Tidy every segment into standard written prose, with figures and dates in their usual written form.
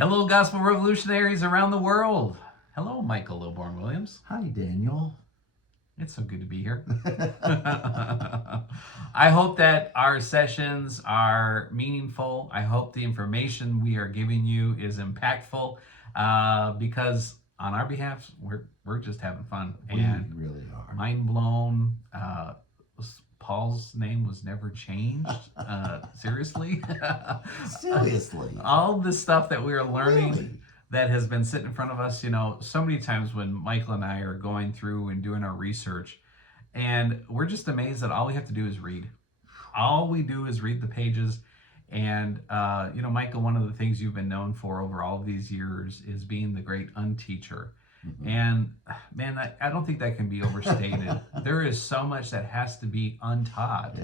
Hello, Gospel Revolutionaries around the world. Hello, Michael Lilborn Williams. Hi, Daniel. It's so good to be here. I hope that our sessions are meaningful. I hope the information we are giving you is impactful because on our behalf, we're just having fun. We and really are. Mind blown. Paul's name was never changed. Seriously? Seriously. All the stuff that we are learning Really? that has been sitting in front of us, so many times when Michael and I are going through and doing our research, and we're just amazed that all we have to do is read. All we do is read the pages. And, Michael, one of the things you've been known for over all of these years is being the great unteacher. Mm-hmm. And man, I don't think that can be overstated. There is so much that has to be untaught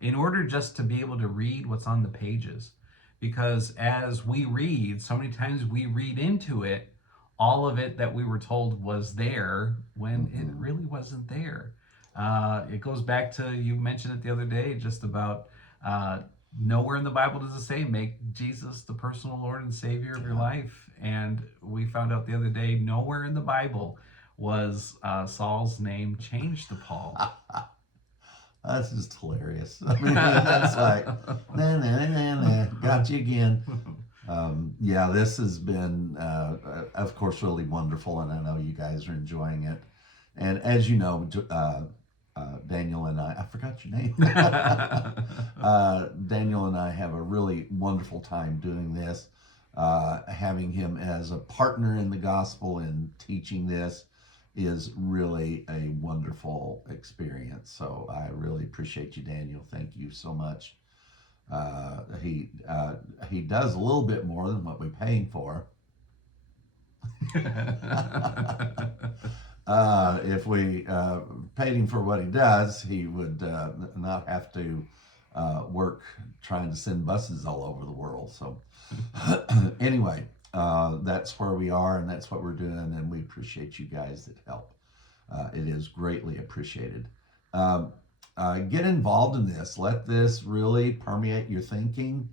in order just to be able to read what's on the pages. Because as we read, so many times we read into it, all of it that we were told was there when it really wasn't there. It goes back to, you mentioned it the other day, just about nowhere in the Bible does it say make Jesus the personal Lord and Savior of your life. And we found out the other day, nowhere in the Bible was Saul's name changed to Paul. That's just hilarious. I mean, that's like, nah, got you again. This has been, of course, really wonderful, and I know you guys are enjoying it. And as you know, Daniel and I forgot your name. Daniel and I have a really wonderful time doing this. Having him as a partner in the gospel and teaching this is really a wonderful experience. So I really appreciate you, Daniel. Thank you so much. He does a little bit more than what we pay him for. If we paid him for what he does, he would not have to work trying to send buses all over the world. So anyway, that's where we are, and that's what we're doing, and we appreciate you guys that help. It is greatly appreciated. Get involved in this. Let this really permeate your thinking.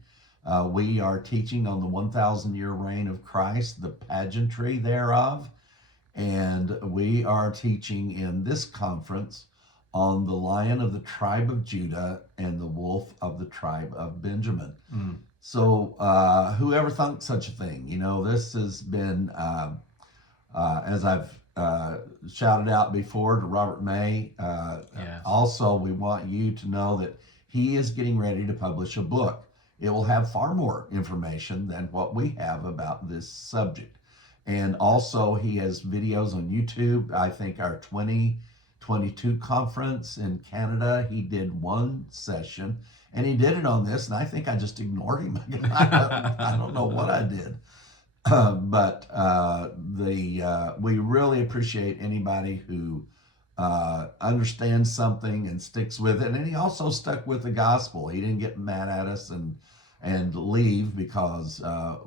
We are teaching on the 1,000-year reign of Christ, the pageantry thereof, and we are teaching in this conference on the Lion of the tribe of Judah and the Wolf of the tribe of Benjamin. Mm. So whoever thought such a thing? This has been, as I've shouted out before to Robert May, yes. Also, we want you to know that he is getting ready to publish a book. It will have far more information than what we have about this subject. And also, he has videos on YouTube. I think our 2022 conference in Canada, he did one session, and he did it on this, and I think I just ignored him. I don't know what I did. But we really appreciate anybody who understands something and sticks with it. And he also stuck with the gospel. He didn't get mad at us and leave because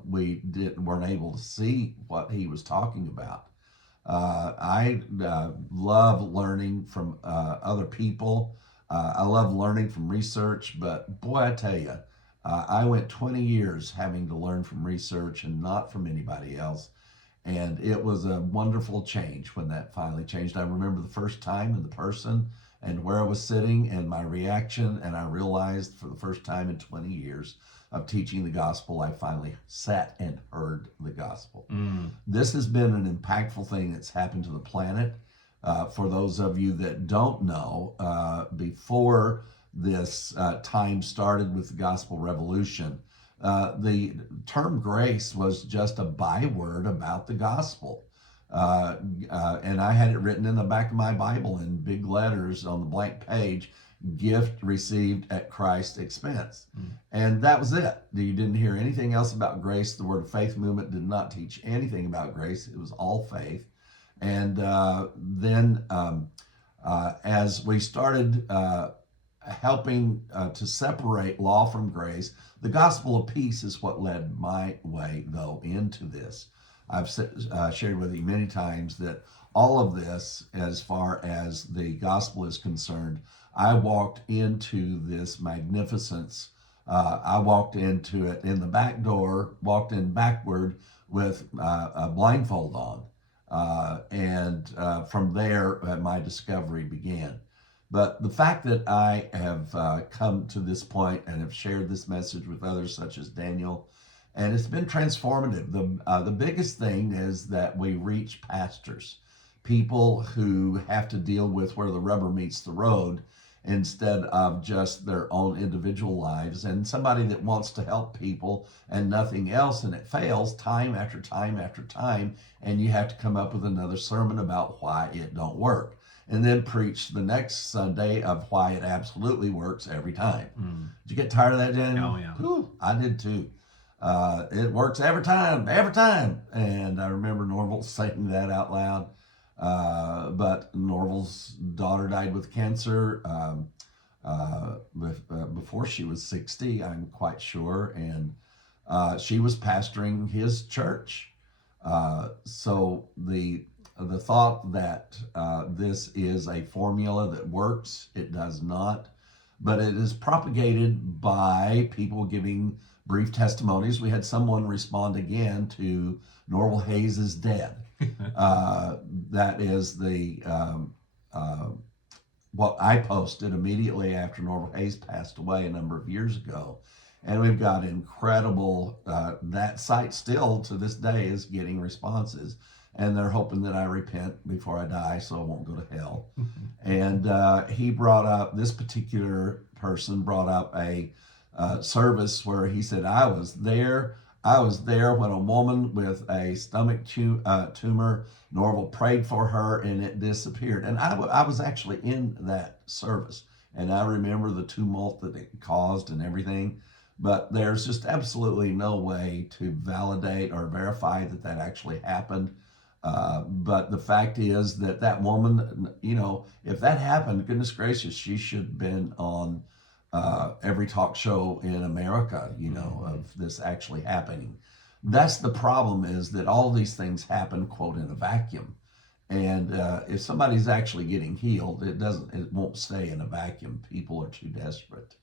we weren't able to see what he was talking about. I love learning from other people. I love learning from research, but boy, I tell you, I went 20 years having to learn from research and not from anybody else. And it was a wonderful change when that finally changed. I remember the first time in the person and where I was sitting and my reaction, and I realized for the first time in 20 years of teaching the gospel, I finally sat and heard the gospel. Mm. This has been an impactful thing that's happened to the planet. For those of you that don't know, before this time started with the gospel revolution, the term grace was just a byword about the gospel. And I had it written in the back of my Bible in big letters on the blank page, gift received at Christ's expense. Mm. And that was it. You didn't hear anything else about grace. The Word of Faith movement did not teach anything about grace. It was all faith. And then as we started helping to separate law from grace, the gospel of peace is what led my way, though, into this. I've shared with you many times that all of this, as far as the gospel is concerned, I walked into this magnificence. I walked into it in the back door, walked in backward, with a blindfold on. And from there, my discovery began. But the fact that I have come to this point and have shared this message with others, such as Daniel, and it's been transformative. The biggest thing is that we reach pastors, people who have to deal with where the rubber meets the road instead of just their own individual lives, and somebody that wants to help people and nothing else, and it fails time after time after time, and you have to come up with another sermon about why it don't work, and then preach the next Sunday of why it absolutely works every time. Did you get tired of that, Daniel? Oh, yeah. Ooh, I did too. It works every time. And I remember Norval saying that out loud. But Norval's daughter died with cancer before she was 60, I'm quite sure. And she was pastoring his church. So the thought that this is a formula that works, it does not. But it is propagated by people giving brief testimonies. We had someone respond again to Norval Hayes is dead. That is the what I posted immediately after Norval Hayes passed away a number of years ago. And we've got incredible, that site still to this day is getting responses. And they're hoping that I repent before I die so I won't go to hell. And he brought up, this particular person brought up a service where he said, I was there when a woman with a stomach tumor, Norval prayed for her and it disappeared. And I was actually in that service. And I remember the tumult that it caused and everything. But there's just absolutely no way to validate or verify that that actually happened. But the fact is that that woman, you know, if that happened, goodness gracious, she should have been on every talk show in America, you know, of this actually happening. That's the problem, is that all these things happen, quote, in a vacuum. And if somebody's actually getting healed, it won't stay in a vacuum. People are too desperate.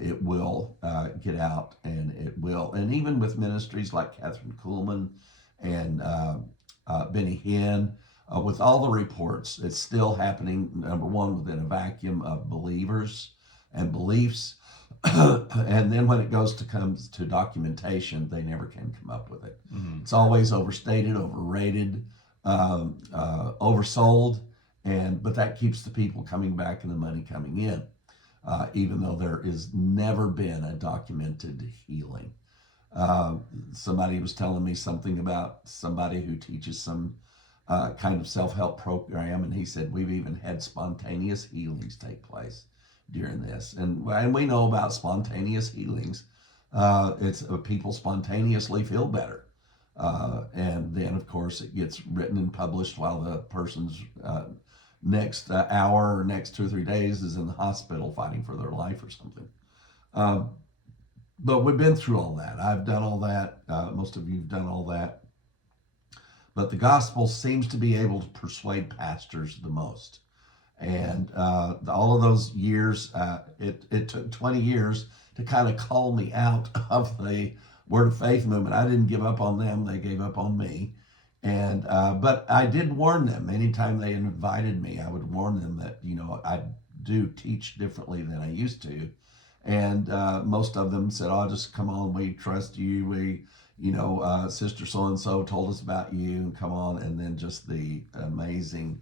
It will get out, and it will. And even with ministries like Catherine Kuhlman and Benny Hinn, with all the reports, it's still happening, number one, within a vacuum of believers and beliefs. And then when it comes to documentation, they never can come up with it. It's always overstated, overrated, oversold, but that keeps the people coming back and the money coming in, even though there has never been a documented healing. Somebody was telling me something about somebody who teaches some kind of self-help program, and he said, we've even had spontaneous healings take place during this. And we know about spontaneous healings. It's people spontaneously feel better. And then, of course, it gets written and published while the person's next hour or next 2 or 3 days is in the hospital fighting for their life or something. But we've been through all that. I've done all that. Most of you have done all that. But the gospel seems to be able to persuade pastors the most. And all of those years, it took 20 years to kind of call me out of the Word of Faith movement. I didn't give up on them. They gave up on me. And but I did warn them. Anytime they invited me, I would warn them that, you know, I do teach differently than I used to. And most of them said, oh, just come on, we trust you. We, you know, Sister so-and-so told us about you, and come on. And then just the amazing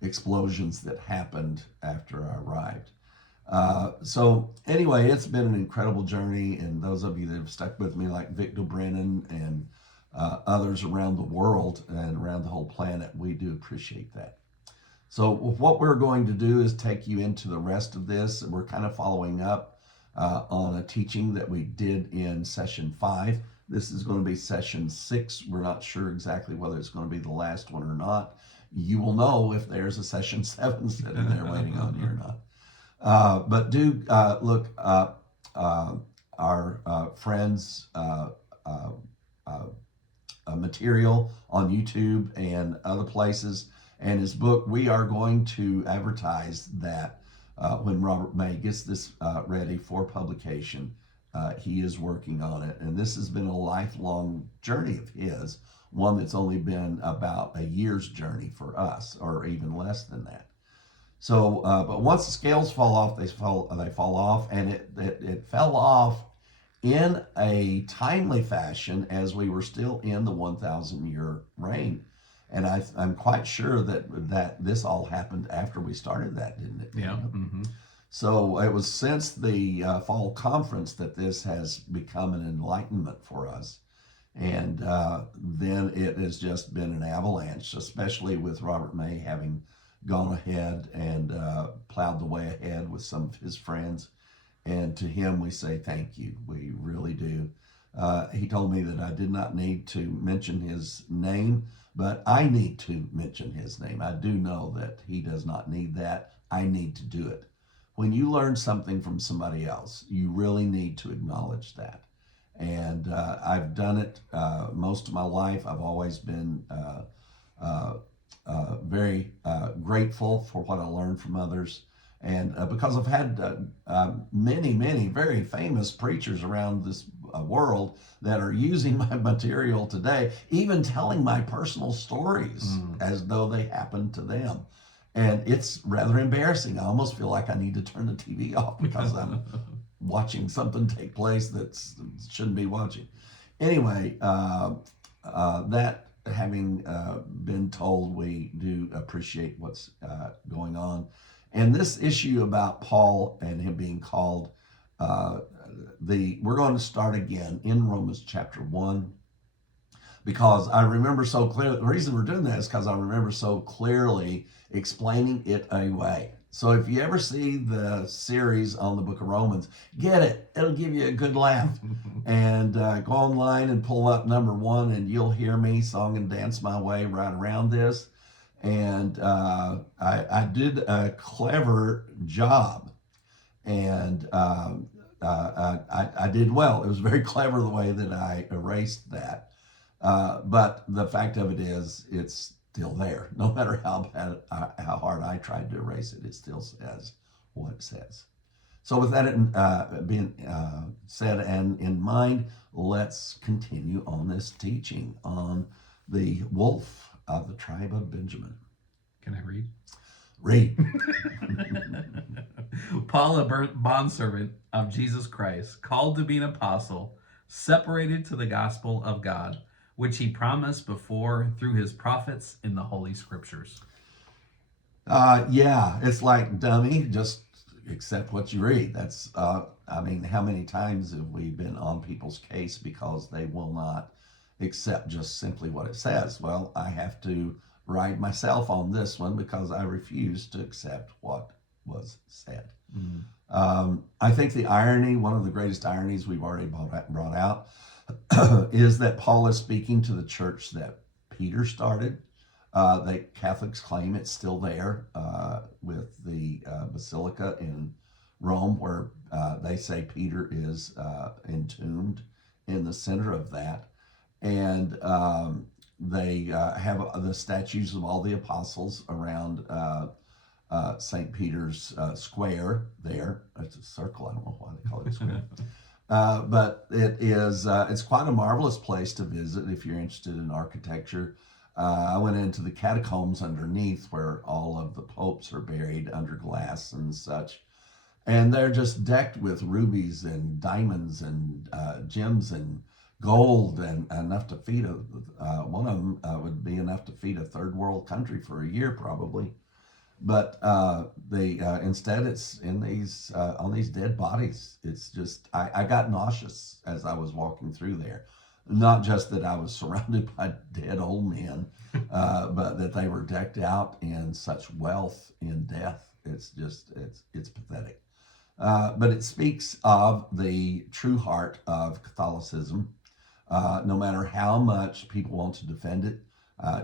explosions that happened after I arrived. So anyway, it's been an incredible journey. And those of you that have stuck with me, like Victor Brennan and others around the world and around the whole planet, we do appreciate that. So what we're going to do is take you into the rest of this. We're kind of following up on a teaching that we did in session 5. This is going to be session 6. We're not sure exactly whether it's going to be the last one or not. You will know if there's a session 7 sitting there waiting on you or not. But do look up our friends' material on YouTube and other places, and his book. We are going to advertise that when Robert May gets this ready for publication, he is working on it. And this has been a lifelong journey of his, one that's only been about a year's journey for us, or even less than that. So, but once the scales fall off, they fall off, and it fell off in a timely fashion as we were still in the 1,000-year reign. And I'm quite sure that this all happened after we started that, didn't it? Yeah. Mm-hmm. So it was since the fall conference that this has become an enlightenment for us. And then it has just been an avalanche, especially with Robert May having gone ahead and plowed the way ahead with some of his friends. And to him, we say thank you. We really do. He told me that I did not need to mention his name, but I need to mention his name. I do know that he does not need that. I need to do it. When you learn something from somebody else, you really need to acknowledge that. And I've done it most of my life. I've always been very grateful for what I learned from others. And because I've had many, many very famous preachers around this world that are using my material today, even telling my personal stories as though they happened to them. And it's rather embarrassing. I almost feel like I need to turn the TV off because I'm watching something take place that shouldn't be watching. Anyway, that having been told, we do appreciate what's going on. And this issue about Paul and him being called, we're going to start again in Romans chapter 1, because I remember so clearly. The reason we're doing that is because I remember so clearly explaining it away. So if you ever see the series on the book of Romans, get it. It'll give you a good laugh. And go online and pull up number 1, and you'll hear me song and dance my way right around this. And I did a clever job, and I did well. It was very clever the way that I erased that. But the fact of it is, it's still there. No matter how hard I tried to erase it, it still says what it says. So with that being said and in mind, let's continue on this teaching on the wolf of the tribe of Benjamin. Can I read? Read. Paul, a bondservant of Jesus Christ, called to be an apostle, separated to the gospel of God, which he promised before through his prophets in the Holy Scriptures. Yeah, it's like, dummy, just accept what you read. That's, I mean, how many times have we been on people's case because they will not accept just simply what it says? Well, I have to ride myself on this one because I refuse to accept what was said. I think the irony, one of the greatest ironies we've already brought out, is that Paul is speaking to the church that Peter started. The Catholics claim it's still there with the Basilica in Rome, where they say Peter is entombed in the center of that. And they have the statues of all the apostles around St. Peter's Square there. It's a circle. I don't know why they call it a square. But it is, it's quite a marvelous place to visit if you're interested in architecture. I went into the catacombs underneath where all of the popes are buried under glass and such. And they're just decked with rubies and diamonds and gems and gold, and enough to feed one of them would be enough to feed a third world country for a year probably. But instead it's in these on these dead bodies. It's just, I got nauseous as I was walking through there. Not just that I was surrounded by dead old men, but that they were decked out in such wealth in death. It's just, it's pathetic. But it speaks of the true heart of Catholicism. No matter how much people want to defend it.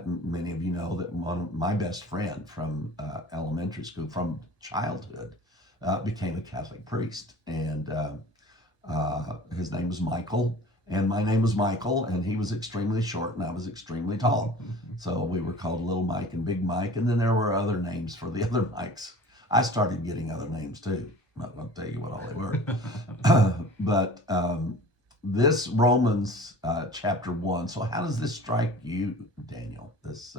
Many of you know that one of my best friend from elementary school, from childhood, became a Catholic priest. And his name was Michael. And my name was Michael, and he was extremely short, and I was extremely tall. So we were called Little Mike and Big Mike, and then there were other names for the other Mikes. I started getting other names too. I'm not going to tell you what all they were. But this Romans chapter 1. So how does this strike you, Daniel? This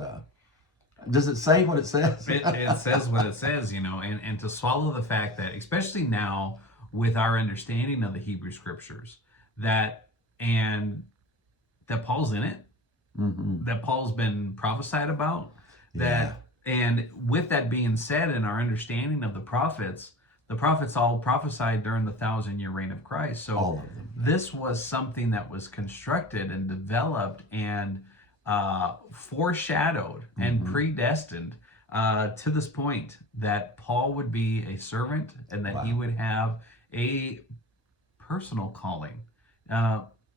does it say what it says? It says what it says, and to swallow the fact that, especially now with our understanding of the Hebrew Scriptures, that Paul's in it, that Paul's been prophesied about, and with that being said, in our understanding of the prophets all prophesied during the 1,000-year reign of Christ. So all of them. This was something that was constructed and developed and foreshadowed and predestined to this point that Paul would be a servant and that he would have a personal calling.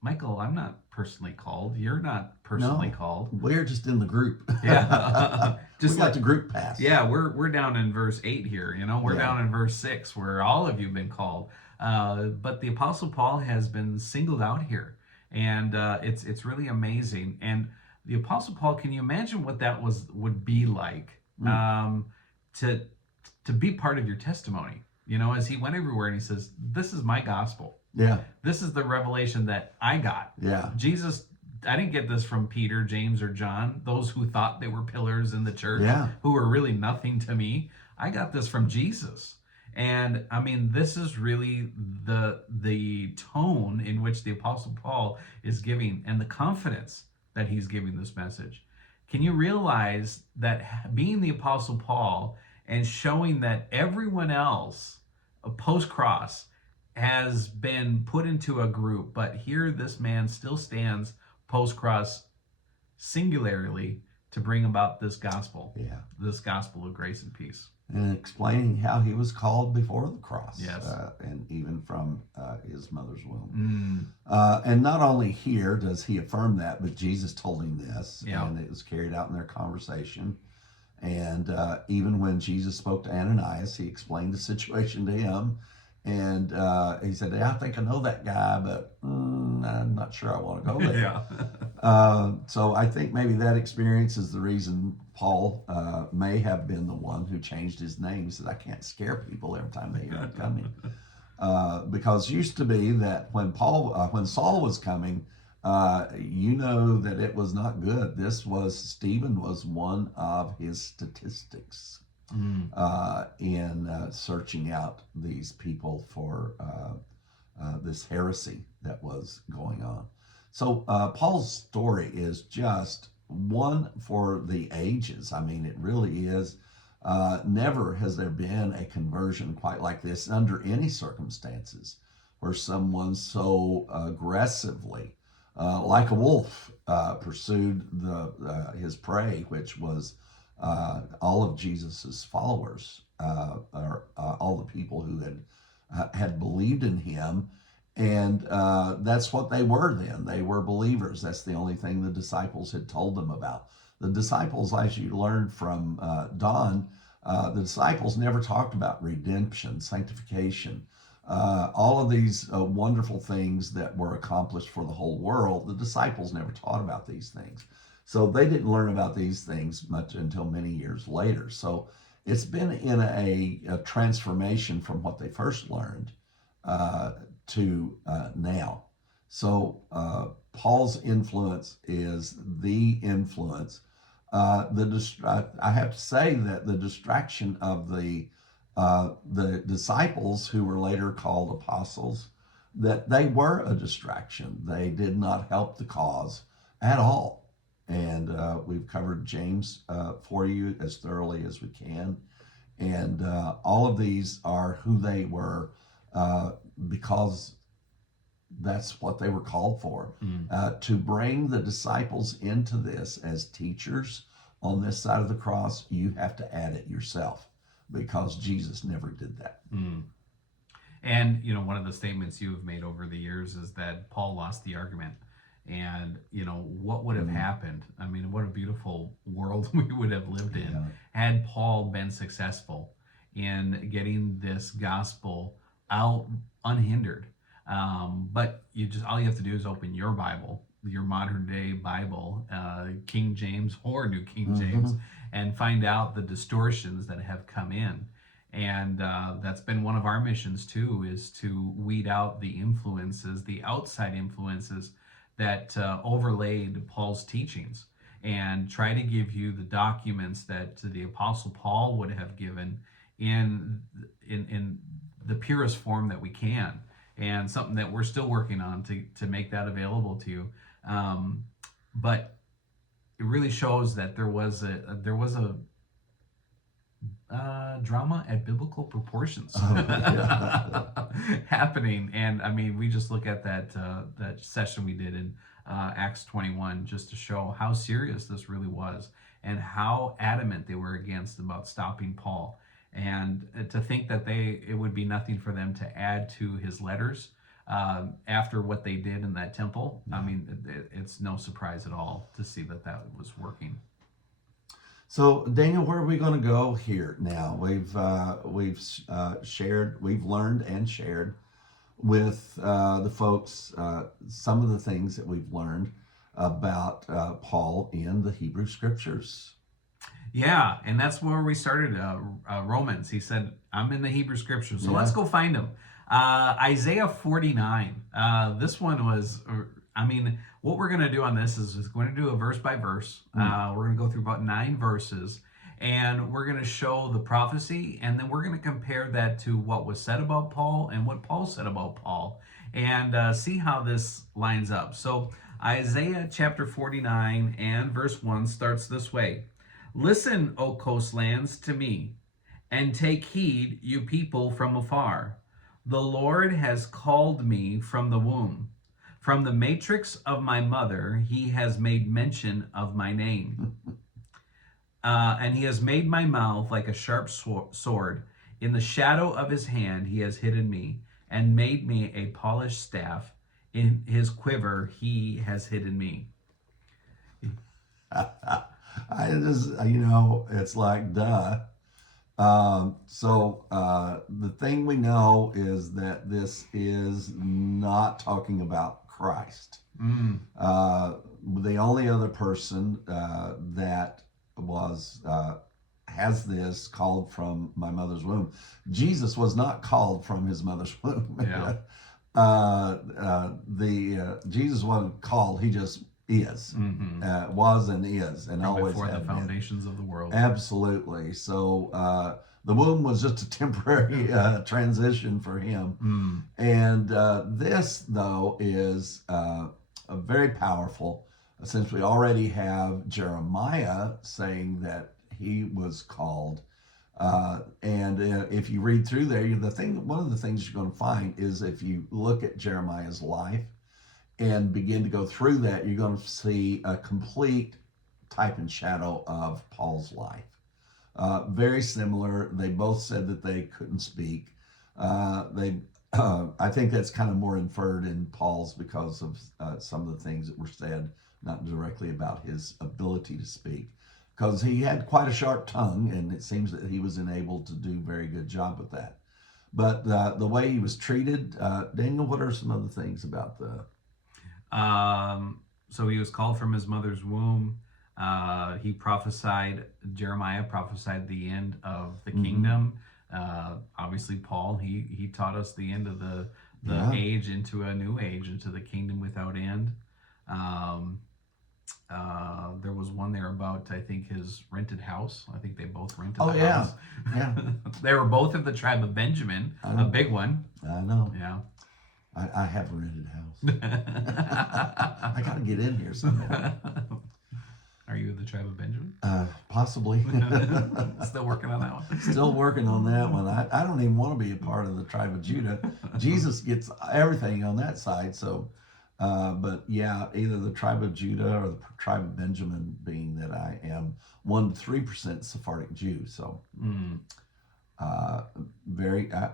Michael, I'm not personally called. You're not personally called. We're just in the group. Yeah. Just like the group pass. Yeah, we're down in verse 8 here. We're down in verse 6 where all of you have been called. But the Apostle Paul has been singled out here. And it's really amazing. And the Apostle Paul, can you imagine what that would be like to be part of your testimony? As he went everywhere and he says, this is my gospel. Yeah. This is the revelation that I got. Yeah. Jesus, I didn't get this from Peter, James, or John, those who thought they were pillars in the church, who were really nothing to me. I got this from Jesus. And I mean, this is really the tone in which the Apostle Paul is giving and the confidence that he's giving this message. Can you realize that being the Apostle Paul and showing that everyone else post-cross has been put into a group, but here this man still stands post-cross singularly to bring about this gospel, this gospel of grace and peace. And explaining how he was called before the cross, yes, and even from his mother's womb. And not only here does he affirm that, but Jesus told him this, and it was carried out in their conversation. And even when Jesus spoke to Ananias, he explained the situation to him. And he said, I think I know that guy, but I'm not sure I want to go there. So I think maybe that experience is the reason Paul may have been the one who changed his name. He said, I can't scare people every time they hear him coming. Because it used to be that when Saul was coming, that it was not good. Stephen was one of his statistics. In searching out these people for this heresy that was going on. So Paul's story is just one for the ages. I mean, it really is. Never has there been a conversion quite like this under any circumstances where someone so aggressively, like a wolf, pursued his prey, which was all of Jesus's followers, or all the people who had believed in him, and that's what they were then. They were believers. That's the only thing the disciples had told them about. The disciples, as you learned from Don, the disciples never talked about redemption, sanctification, all of these wonderful things that were accomplished for the whole world. The disciples never taught about these things. So they didn't learn about these things much until many years later. So it's been in a transformation from what they first learned to now. So Paul's influence is the influence. I have to say that the distraction of the disciples who were later called apostles, that they were a distraction. They did not help the cause at all. And we've covered James for you as thoroughly as we can. And all of these are who they were because that's what they were called for. To bring the disciples into this as teachers on this side of the cross, you have to add it yourself because Jesus never did that. And, one of the statements you have made over the years is that Paul lost the argument. And, what would have happened? I mean, what a beautiful world we would have lived in had Paul been successful in getting this gospel out unhindered. But all you have to do is open your Bible, your modern day Bible, King James or New King James, and find out the distortions that have come in. And that's been one of our missions too, is to weed out the influences, the outside influences that overlaid Paul's teachings, and try to give you the documents that the Apostle Paul would have given in in the purest form that we can, and something that we're still working on to make that available to you. But it really shows that there was a drama at biblical proportions happening. And I mean, we just look at that session we did in Acts 21 just to show how serious this really was, and how adamant they were about stopping Paul. And to think that it would be nothing for them to add to his letters after what they did in that temple. I mean, it's no surprise at all to see that was working. So, Daniel, where are we going to go here now? We've learned and shared with the folks some of the things that we've learned about Paul in the Hebrew Scriptures. Yeah, and that's where we started. Romans. He said, "I'm in the Hebrew Scriptures, so let's go find him." Isaiah 49. This one was. I mean, what we're going to do on this is going to do a verse by verse. We're going to go through about 9 verses, and we're going to show the prophecy, and then we're going to compare that to what was said about Paul and what Paul said about Paul, and see how this lines up. So Isaiah chapter 49 and verse 1 starts this way. "Listen, O coastlands, to me, and take heed, you people from afar. The Lord has called me from the womb. From the matrix of my mother, he has made mention of my name. And he has made my mouth like a sharp sword. In the shadow of his hand, he has hidden me and made me a polished staff. In his quiver, he has hidden me." I just, it's like, duh. The thing we know is that this is not talking about Christ. The only other person that has this called from my mother's womb. Jesus was not called from his mother's womb. Yeah. Jesus wasn't called. He just is, was and is, and From always before had the foundations of the world. Absolutely. So the womb was just a temporary transition for him. And this, though, is very powerful, since we already have Jeremiah saying that he was called. And if you read through there, one of the things you're going to find is, if you look at Jeremiah's life and begin to go through that, you're going to see a complete type and shadow of Paul's life. Very similar. They both said that they couldn't speak. I think that's kind of more inferred in Paul's because of some of the things that were said, not directly about his ability to speak, because he had quite a sharp tongue, and it seems that he was enabled to do a very good job with that. But the way he was treated, Daniel, what are some other things about the... So he was called from his mother's womb. Jeremiah prophesied the end of the kingdom. Obviously Paul, he taught us the end of the age into a new age, into the kingdom without end. There was one there about, I think, his rented house. I think they both rented the house. Yeah. They were both of the tribe of Benjamin, a big one. I know. Yeah. I have a rented house. I got to get in here someday. Are you the tribe of Benjamin? Possibly. Still working on that one. Still working on that one. I don't even want to be a part of the tribe of Judah. Jesus gets everything on that side. So, but yeah, either the tribe of Judah or the tribe of Benjamin, being that I am 1 to 3% Sephardic Jew. So,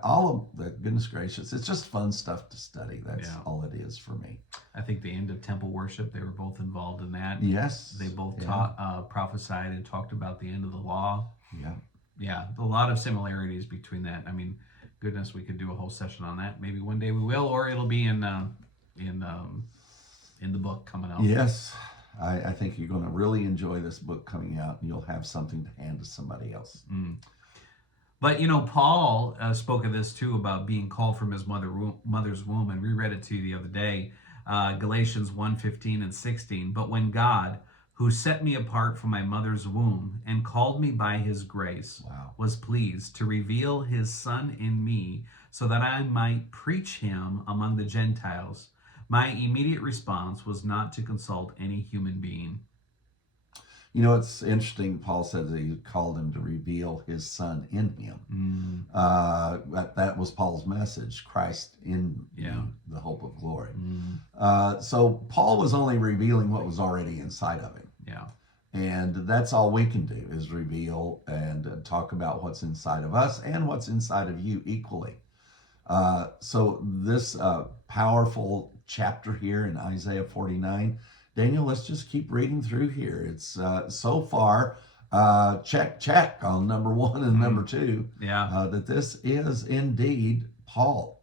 all of the, goodness gracious, it's just fun stuff to study. That's all it is for me. I think the end of temple worship, they were both involved in that. Yes. They both taught, prophesied, and talked about the end of the law. Yeah. Yeah, a lot of similarities between that. I mean, goodness, we could do a whole session on that. Maybe one day we will, or it'll be in the book coming out. Yes. I think you're going to really enjoy this book coming out, and you'll have something to hand to somebody else. But Paul spoke of this too about being called from his mother's womb, and we read it to you the other day, Galatians 1:15 and 16. But when God, who set me apart from my mother's womb and called me by his grace, Wow. was pleased to reveal his Son in me so that I might preach him among the Gentiles, my immediate response was not to consult any human being. It's interesting. Paul said that he called him to reveal his Son in him. That was Paul's message: Christ in Yeah. you, the hope of glory. So Paul was only revealing what was already inside of him. Yeah. And that's all we can do, is reveal and talk about what's inside of us and what's inside of you equally. So this powerful chapter here in Isaiah 49, Daniel, let's just keep reading through here. It's so far, check on number 1 and number 2, that this is indeed Paul.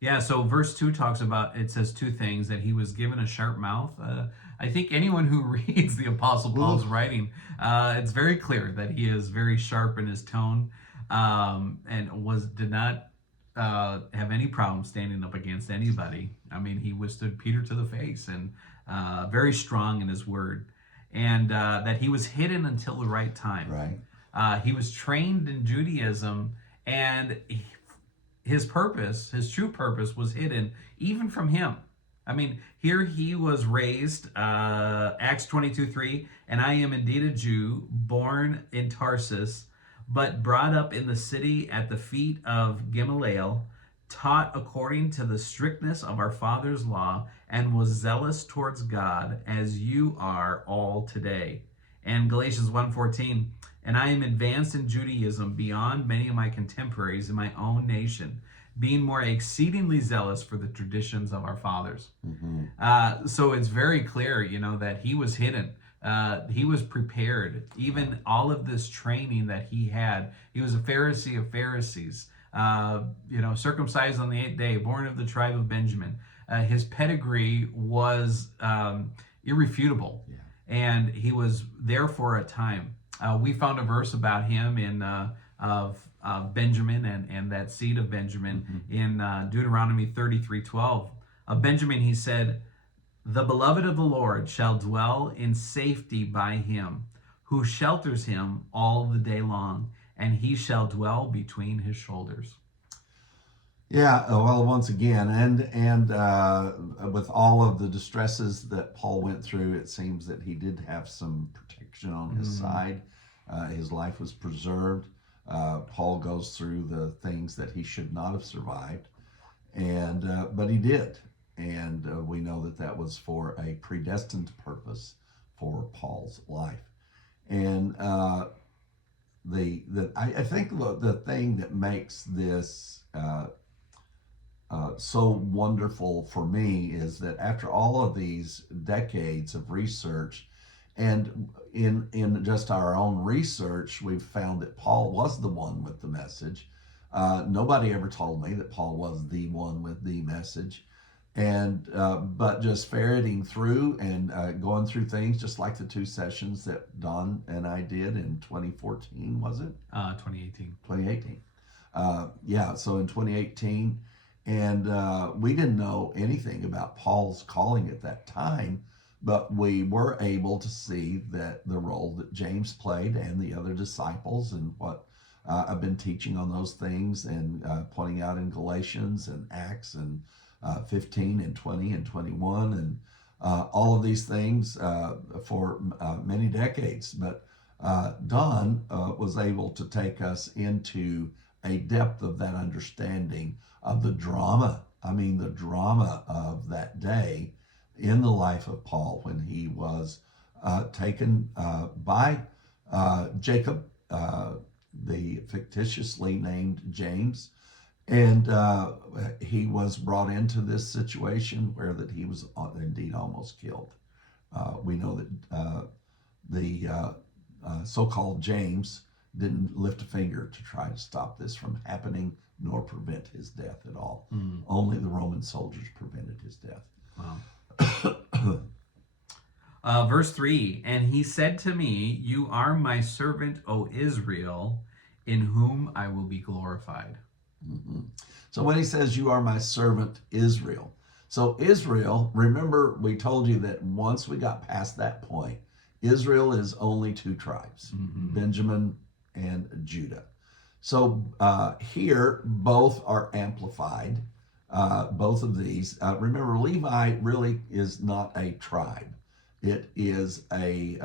Yeah, so verse 2 talks about, it says two things: that he was given a sharp mouth. I think anyone who reads the Apostle Paul's writing, it's very clear that he is very sharp in his tone, and did not have any problem standing up against anybody. I mean, he withstood Peter to the face, and very strong in his word. And that he was hidden until the right time. Right. He was trained in Judaism, and his true purpose, was hidden even from him. I mean, here he was raised, Acts 22:3, and I am indeed a Jew, born in Tarsus, but brought up in the city at the feet of Gamaliel, taught according to the strictness of our father's law, and was zealous towards God, as you are all today. And Galatians 1:14, and I am advanced in Judaism beyond many of my contemporaries in my own nation, being more exceedingly zealous for the traditions of our fathers. So it's very clear, that he was hidden. He was prepared. Even all of this training that he had, he was a Pharisee of Pharisees, circumcised on the 8th day, born of the tribe of Benjamin. His pedigree was irrefutable, and he was there for a time. We found a verse about him in of Benjamin and that seed of Benjamin in Deuteronomy 33:12. Of Benjamin, he said, the beloved of the Lord shall dwell in safety by him, who shelters him all the day long, and he shall dwell between his shoulders. Yeah, well, once again, and with all of the distresses that Paul went through, it seems that he did have some protection on his side. His life was preserved. Paul goes through the things that he should not have survived, but he did. And we know that was for a predestined purpose for Paul's life. And I think the thing that makes this so wonderful for me is that after all of these decades of research, and in just our own research, we've found that Paul was the one with the message. Nobody ever told me that Paul was the one with the message. And but just ferreting through and going through things, just like the 2 sessions that Don and I did in 2014, was it? 2018. 2018. So in 2018, and we didn't know anything about Paul's calling at that time, but we were able to see that the role that James played and the other disciples, and what I've been teaching on those things and pointing out in Galatians and Acts and 15 and 20 and 21 and all of these things for many decades. But Don was able to take us into a depth of that understanding of the drama. The drama of that day in the life of Paul when he was taken by Jacob, the fictitiously named James, and he was brought into this situation where that he was indeed almost killed. We know that the so-called James didn't lift a finger to try to stop this from happening, nor prevent his death at all. Only the Roman soldiers prevented his death. Verse 3, and he said to me, you are my servant, O Israel, in whom I will be glorified. Mm-hmm. So when he says, you are my servant Israel. So Israel, remember we told you that once we got past that point, Israel is only two tribes, Benjamin and Judah. So here, both are amplified, both of these. Remember, Levi really is not a tribe. It is a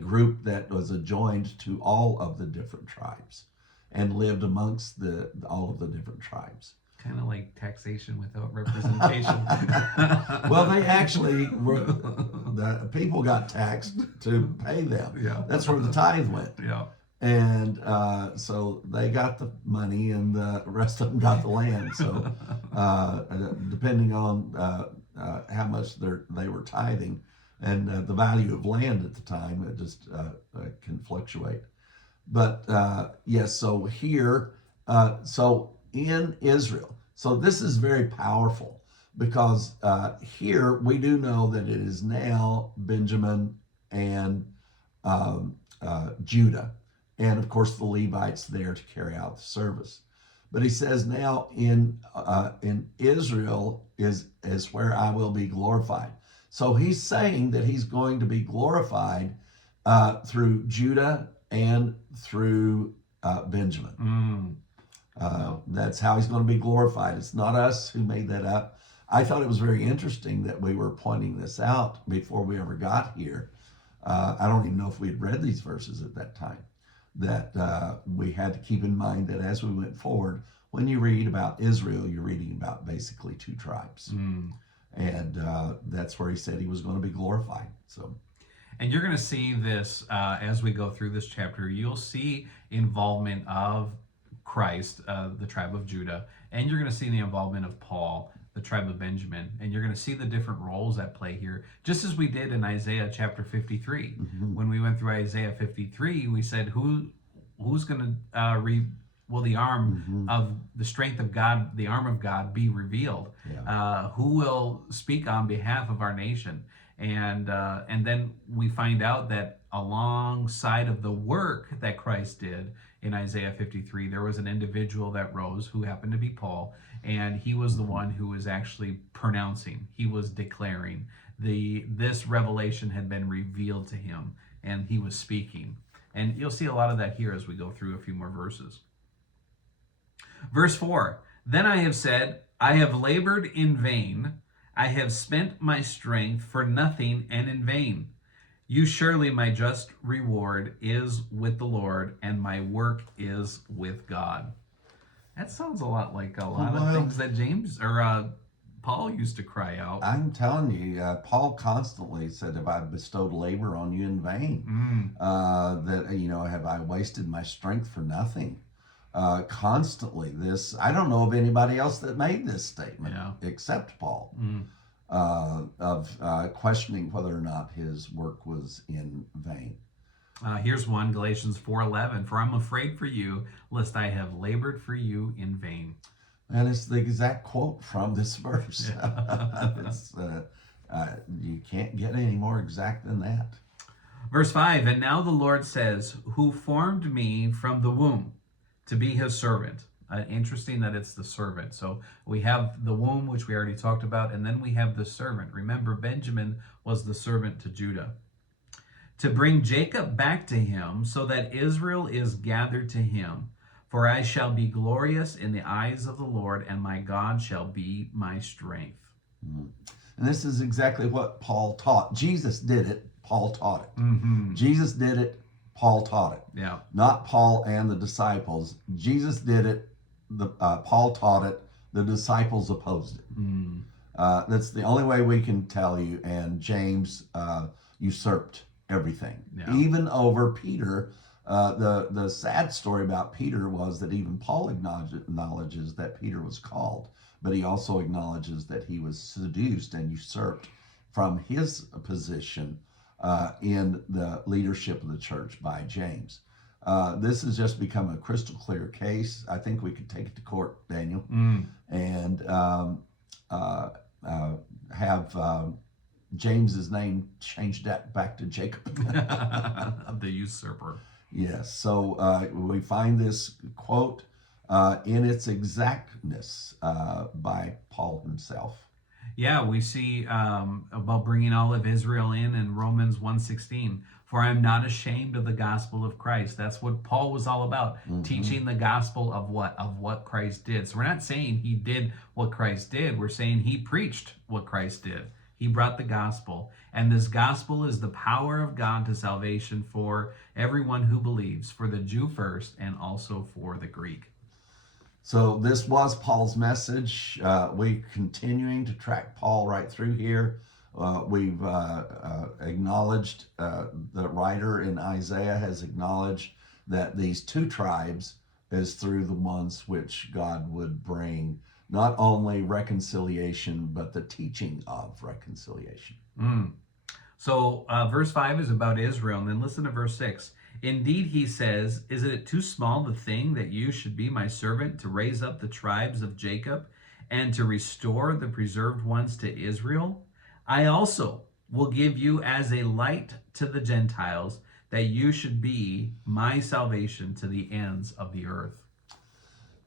group that was adjoined to all of the different tribes and lived amongst all of the different tribes. Kind of like taxation without representation. Well, they actually were, the people got taxed to pay them. Yeah. That's where the tithe went. Yeah. And so they got the money and the rest of them got the land. So depending on how much they were tithing and the value of land at the time, it just can fluctuate. But yes, so here, so in Israel, so this is very powerful because here we do know that it is now Benjamin and Judah, and of course the Levites there to carry out the service. But he says now in Israel is where I will be glorified. So he's saying that he's going to be glorified through Judah and through Benjamin. That's how he's going to be glorified. It's not us who made that up. I thought it was very interesting that we were pointing this out before we ever got here. I don't even know if we had read these verses at that time, that we had to keep in mind that as we went forward, when you read about Israel, you're reading about basically two tribes. And that's where he said he was going to be glorified. So, and you're going to see this as we go through this chapter. You'll see involvement of Christ, the tribe of Judah, and you're going to see the involvement of Paul, the tribe of Benjamin, and you're going to see the different roles at play here, just as we did in Isaiah chapter 53. When we went through Isaiah 53, we said, who's going to will the arm of the strength of God, the arm of God, be revealed? Yeah. Who will speak on behalf of our nation? And then we find out that alongside of the work that Christ did in Isaiah 53, there was an individual that rose who happened to be Paul, and he was the one who was actually pronouncing, he was declaring, this revelation had been revealed to him, and he was speaking. And you'll see a lot of that here as we go through a few more verses. Verse 4, then I have said, I have labored in vain, I have spent my strength for nothing and in vain. You surely my just reward is with the Lord, and my work is with God. That sounds a lot like a lot of things that James or Paul used to cry out. I'm telling you, Paul constantly said, have I bestowed labor on you in vain? That, have I wasted my strength for nothing? Constantly this, I don't know of anybody else that made this statement except Paul, of questioning whether or not his work was in vain. Here's one, Galatians 4:11, for I'm afraid for you, lest I have labored for you in vain. And it's the exact quote from this verse. You can't get any more exact than that. Verse 5, and now the Lord says, who formed me from the womb to be his servant. Interesting that it's the servant. So we have the womb, which we already talked about, and then we have the servant. Remember, Benjamin was the servant to Judah. To bring Jacob back to him, so that Israel is gathered to him. For I shall be glorious in the eyes of the Lord, and my God shall be my strength. And this is exactly what Paul taught. Jesus did it, Paul taught it. Jesus did it, Paul taught it. Yeah. Not Paul and the disciples. Jesus did it, Paul taught it, the disciples opposed it. That's the only way we can tell you. And James usurped everything, even over Peter. The sad story about Peter was that even Paul acknowledges that Peter was called, but he also acknowledges that he was seduced and usurped from his position in the leadership of the church by James. This has just become a crystal clear case. I think we could take it to court, Daniel, and have James's name changed back to Jacob. The usurper. Yes. So we find this quote in its exactness by Paul himself. Yeah, we see about bringing all of Israel in Romans 1:16. For I am not ashamed of the gospel of Christ. That's what Paul was all about, teaching the gospel of what? Of what Christ did. So we're not saying he did what Christ did. We're saying he preached what Christ did. He brought the gospel. And this gospel is the power of God to salvation for everyone who believes, for the Jew first and also for the Greek. So this was Paul's message. We're continuing to track Paul right through here. We've acknowledged, the writer in Isaiah has acknowledged that these two tribes is through the ones which God would bring not only reconciliation, but the teaching of reconciliation. So verse 5 is about Israel. And then listen to verse 6. Indeed, he says, is it too small the thing that you should be my servant to raise up the tribes of Jacob and to restore the preserved ones to Israel? I also will give you as a light to the Gentiles, that you should be my salvation to the ends of the earth.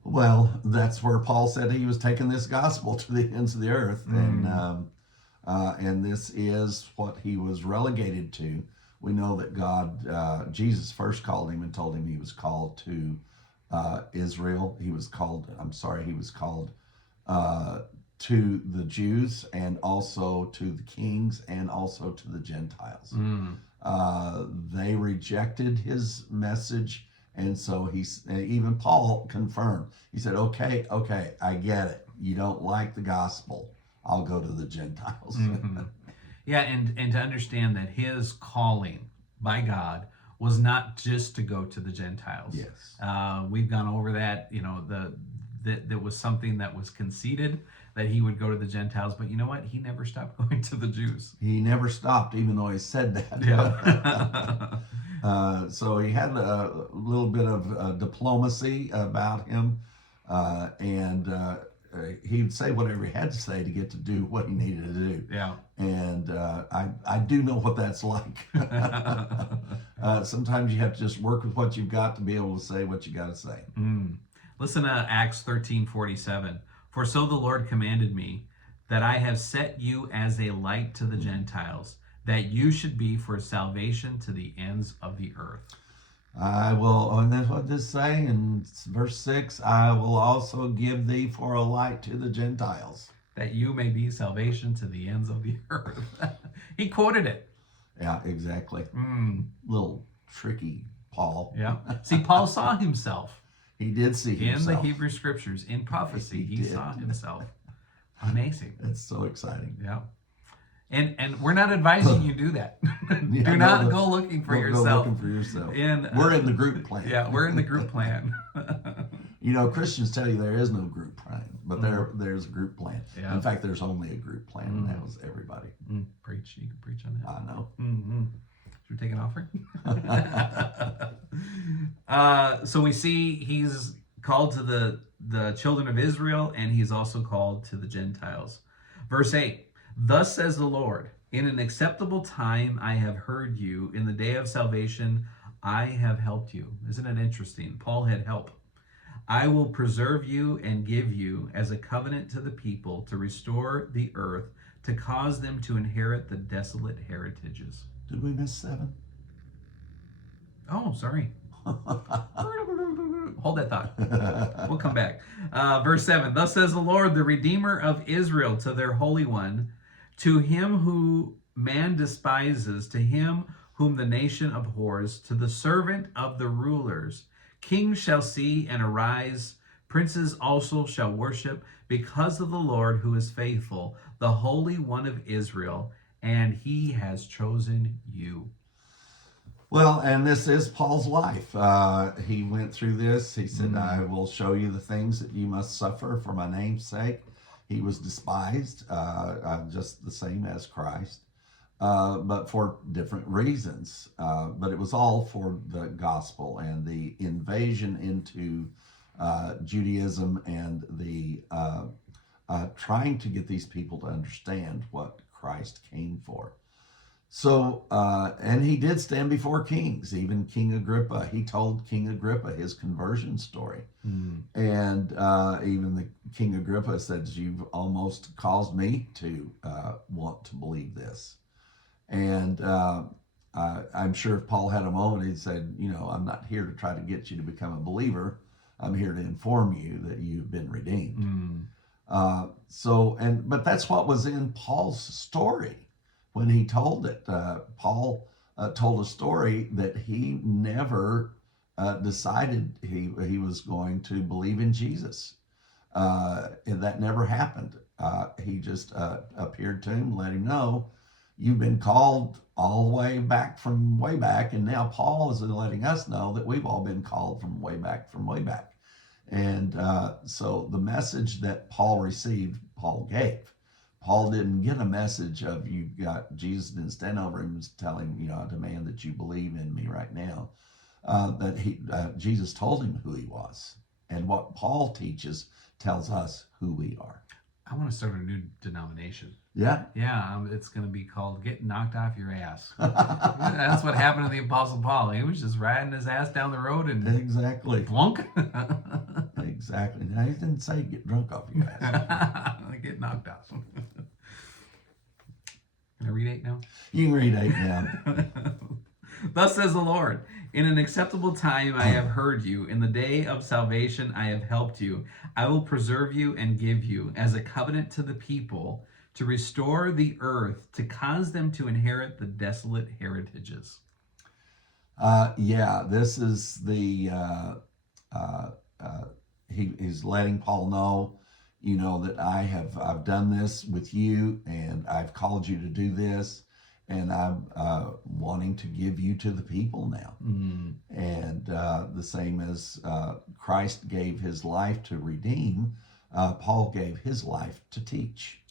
Well, that's where Paul said he was taking this gospel to the ends of the earth. And this is what he was relegated to. We know that God, Jesus first called him and told him he was called to Israel. He was called to the Jews and also to the kings and also to the Gentiles. They rejected his message. And so even Paul confirmed. He said, okay, I get it. You don't like the gospel. I'll go to the Gentiles. Yeah, and to understand that his calling by God was not just to go to the Gentiles. Yes. We've gone over that, that was something that was conceded, that he would go to the Gentiles. But you know what? He never stopped going to the Jews. He never stopped, even though he said that. Yeah. So he had a little bit of diplomacy about him. And he'd say whatever he had to say to get to do what he needed to do. Yeah. And I do know what that's like. Sometimes you have to just work with what you've got to be able to say what you got to say. Listen to Acts 13:47. For so the Lord commanded me, that I have set you as a light to the Gentiles, that you should be for salvation to the ends of the earth. I will, and that's what this say in verse 6, I will also give thee for a light to the Gentiles. That you may be salvation to the ends of the earth. He quoted it. Yeah, exactly. Little tricky Paul. Yeah. See, Paul saw himself. He did see himself. In the Hebrew scriptures, in prophecy, he saw himself. Amazing. It's so exciting. Yeah. And we're not advising you do that. Do not go looking for yourself. Go looking for yourself. We're in the group plan. Yeah, we're in the group plan. Christians tell you there is no group plan, but there's a group plan. Yeah. In fact, there's only a group plan, and that was everybody. Preach. You can preach on that. I know. Should we take an offering? So we see he's called to the children of Israel, and he's also called to the Gentiles. Verse 8. Thus says the Lord, in an acceptable time I have heard you, in the day of salvation I have helped you. Isn't it interesting? Paul had help. I will preserve you and give you as a covenant to the people, to restore the earth, to cause them to inherit the desolate heritages. Did we miss 7? Oh, sorry. Hold that thought. We'll come back. Verse 7. Thus says the Lord, the Redeemer of Israel, to their Holy One, to him who man despises, to him whom the nation abhors, to the servant of the rulers. Kings shall see and arise, princes also shall worship, because of the Lord who is faithful, the Holy One of Israel, and he has chosen you. Well, and this is Paul's life. He went through this. He said, I will show you the things that you must suffer for my name's sake. He was despised, just the same as Christ, but for different reasons. But it was all for the gospel and the invasion into Judaism and the trying to get these people to understand what Christ came for. So, and he did stand before kings, even King Agrippa. He told King Agrippa his conversion story. Mm. And even the King Agrippa said, "You've almost caused me to want to believe this." And I'm sure if Paul had a moment, he'd said, "I'm not here to try to get you to become a believer. I'm here to inform you that you've been redeemed." Mm. But that's what was in Paul's story when he told it. Paul told a story that he never decided he was going to believe in Jesus. And that never happened. He just appeared to him, let him know, "You've been called all the way back from way back." And now Paul is letting us know that we've all been called from way back from way back. And so the message that Paul received, Paul gave. Paul didn't get a message of, "You got Jesus," didn't stand over him and tell him, "I demand that you believe in me right now." Jesus told him who he was. And what Paul teaches tells us who we are. I want to start a new denomination. Yeah. Yeah, it's going to be called "Get Knocked Off Your Ass." That's what happened to the Apostle Paul. He was just riding his ass down the road and Exactly. plunk. Exactly. Now, he didn't say get drunk off your ass. Get knocked off. Can I read 8 now? You can read 8 now. Thus says the Lord, in an acceptable time I have heard you. In the day of salvation I have helped you. I will preserve you and give you as a covenant to the people, to restore the earth, to cause them to inherit the desolate heritages. This is the he's letting Paul know, that I've done this with you, and I've called you to do this, and I'm wanting to give you to the people now. Mm. And the same as Christ gave his life to redeem, Paul gave his life to teach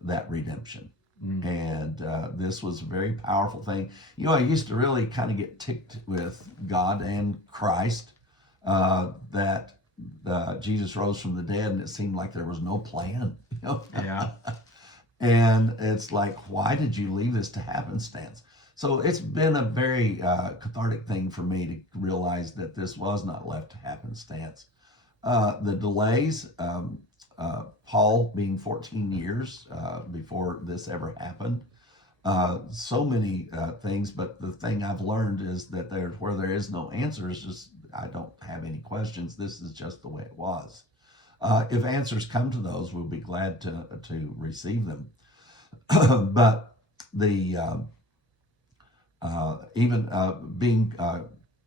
that redemption. Mm. And this was a very powerful thing. I used to really kind of get ticked with God and Christ that Jesus rose from the dead, and it seemed like there was no plan. Yeah. And it's like, why did you leave this to happenstance? So it's been a very cathartic thing for me to realize that this was not left to happenstance. The delays, Paul being 14 years before this ever happened, so many things, but the thing I've learned is that where there is no answers, just I don't have any questions. This is just the way it was. If answers come to those, we'll be glad to receive them. But the even being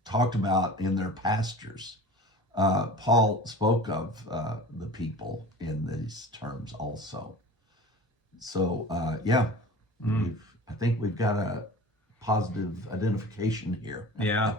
talked about in their pastures, Paul spoke of the people in these terms also. So I think we've got a positive identification here. Yeah.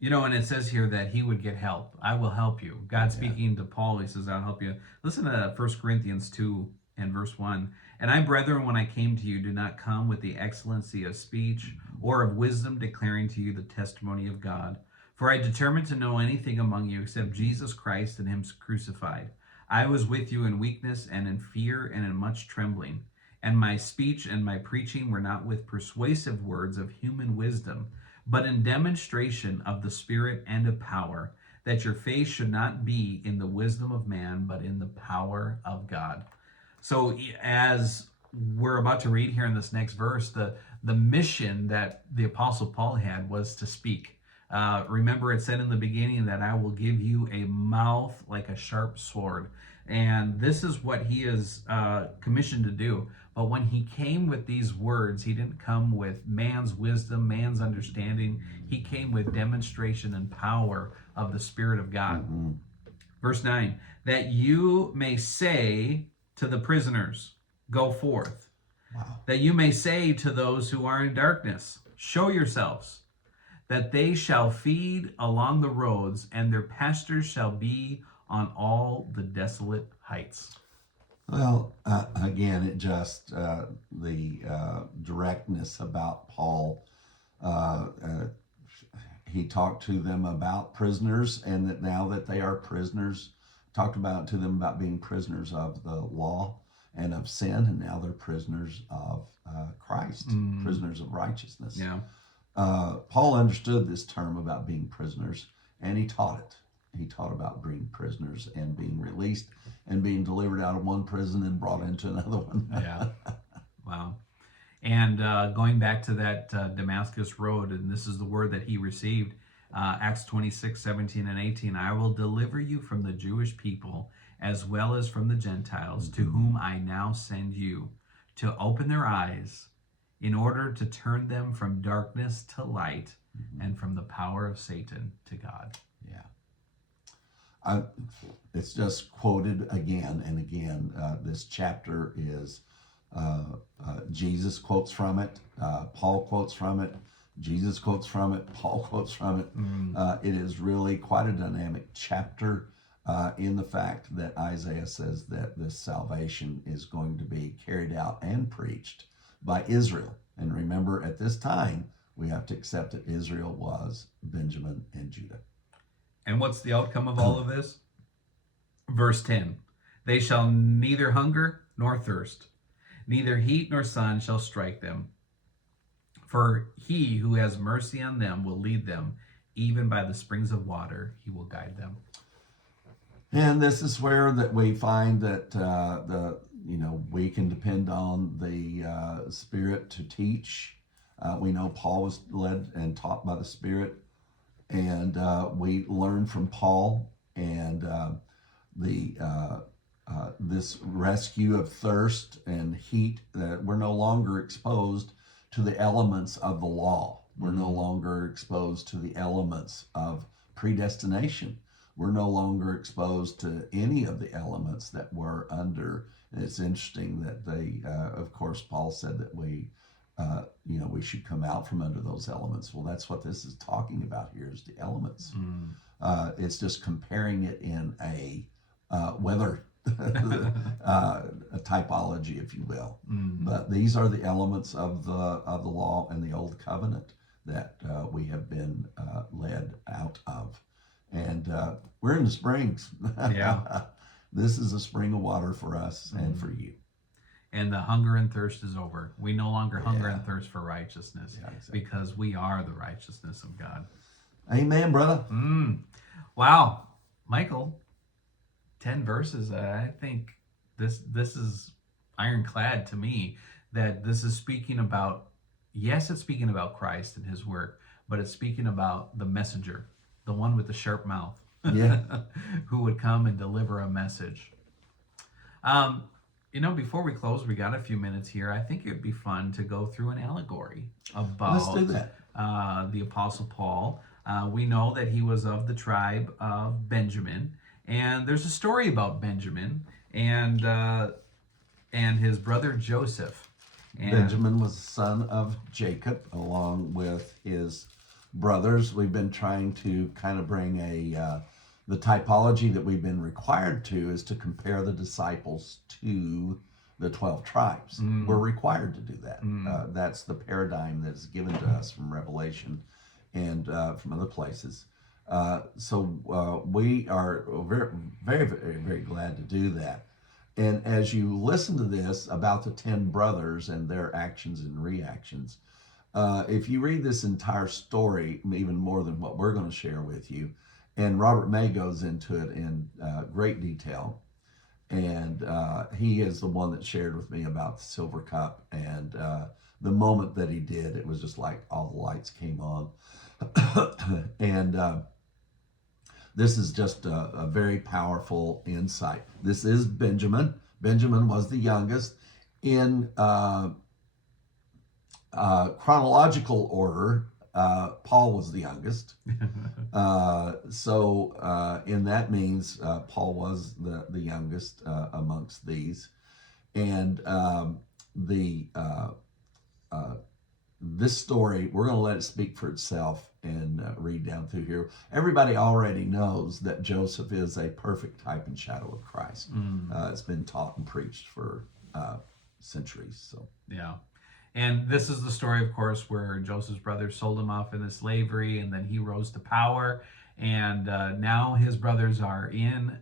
And it says here that he would get help. I will help you. God speaking to Paul, he says, I'll help you. Listen to 1 Corinthians 2 and verse 1. And I, brethren, when I came to you, did not come with the excellency of speech or of wisdom, declaring to you the testimony of God. For I determined to know anything among you except Jesus Christ and him crucified. I was with you in weakness and in fear and in much trembling. And my speech and my preaching were not with persuasive words of human wisdom, but in demonstration of the Spirit and of power, that your faith should not be in the wisdom of man, but in the power of God. So as we're about to read here in this next verse, the mission that the Apostle Paul had was to speak. Remember, it said in the beginning that I will give you a mouth like a sharp sword. And this is what he is commissioned to do. But when he came with these words, he didn't come with man's wisdom, man's understanding. He came with demonstration and power of the Spirit of God. Mm-hmm. Verse 9, that you may say to the prisoners, go forth. Wow. That you may say to those who are in darkness, show yourselves. That they shall feed along the roads, and their pastures shall be on all the desolate heights. Well, again, it just the directness about Paul. He talked to them about prisoners, and that now that they are prisoners, talked to them about being prisoners of the law, and of sin, and now they're prisoners of Christ, prisoners of righteousness. Yeah. Paul understood this term about being prisoners, and he taught it. He taught about being prisoners and being released and being delivered out of one prison and brought into another one. Yeah. Wow. And going back to that Damascus road, and this is the word that he received, Acts 26, 17 and 18, I will deliver you from the Jewish people as well as from the Gentiles, to whom I now send you, to open their eyes in order to turn them from darkness to light and from the power of Satan to God. Yeah. It's just quoted again and again. This chapter is, Jesus quotes from it, Paul quotes from it, Jesus quotes from it, Paul quotes from it. It is really quite a dynamic chapter in the fact that Isaiah says that this salvation is going to be carried out and preached by Israel. And remember, at this time, we have to accept that Israel was Benjamin and Judah. And what's the outcome of all of this? Verse 10, they shall neither hunger nor thirst, neither heat nor sun shall strike them. For he who has mercy on them will lead them, even by the springs of water he will guide them. And this is where that we find that we can depend on the Spirit to teach. We know Paul was led and taught by the Spirit, and we learn from Paul and this rescue of thirst and heat, that we're no longer exposed to the elements of the law. We're no longer exposed to the elements of predestination. We're no longer exposed to any of the elements that we're under. And it's interesting that they, of course, Paul said that we should come out from under those elements. Well, that's what this is talking about here, is the elements. It's just comparing it in a weather a typology, if you will. But these are the elements of the law and the old covenant that we have been led out of. And we're in the springs. Yeah. This is a spring of water for us and for you. And the hunger and thirst is over. We no longer hunger and thirst for righteousness, because we are the righteousness of God. Amen, brother. Wow. Michael, 10 verses. I think this is ironclad to me, that this is speaking about, yes, it's speaking about Christ and his work, but it's speaking about the messenger, the one with the sharp mouth, who would come and deliver a message. Before we close, we got a few minutes here. I think it would be fun to go through an allegory about Let's do that. The Apostle Paul. We know that he was of the tribe of Benjamin, and there's a story about Benjamin and his brother Joseph. And Benjamin was the son of Jacob, along with his brothers. We've been trying to kind of bring the typology that we've been required to is to compare the disciples to the 12 tribes. We're required to do that. That's the paradigm that is given to us from Revelation and from other places. So we are very, very, very, very glad to do that. And as you listen to this about the 10 brothers and their actions and reactions, if you read this entire story, even more than what we're going to share with you, and Robert May goes into it in great detail, and he is the one that shared with me about the silver cup, and the moment that he did, it was just like all the lights came on. And this is just a very powerful insight. This is Benjamin. Benjamin was the youngest. In chronological order, Paul was the youngest. So in that means Paul was the youngest amongst these. And this story, we're going to let it speak for itself and read down through here. Everybody already knows that Joseph is a perfect type and shadow of Christ. It's been taught and preached for centuries. So yeah. And this is the story, of course, where Joseph's brothers sold him off into slavery, and then he rose to power. And now his brothers are in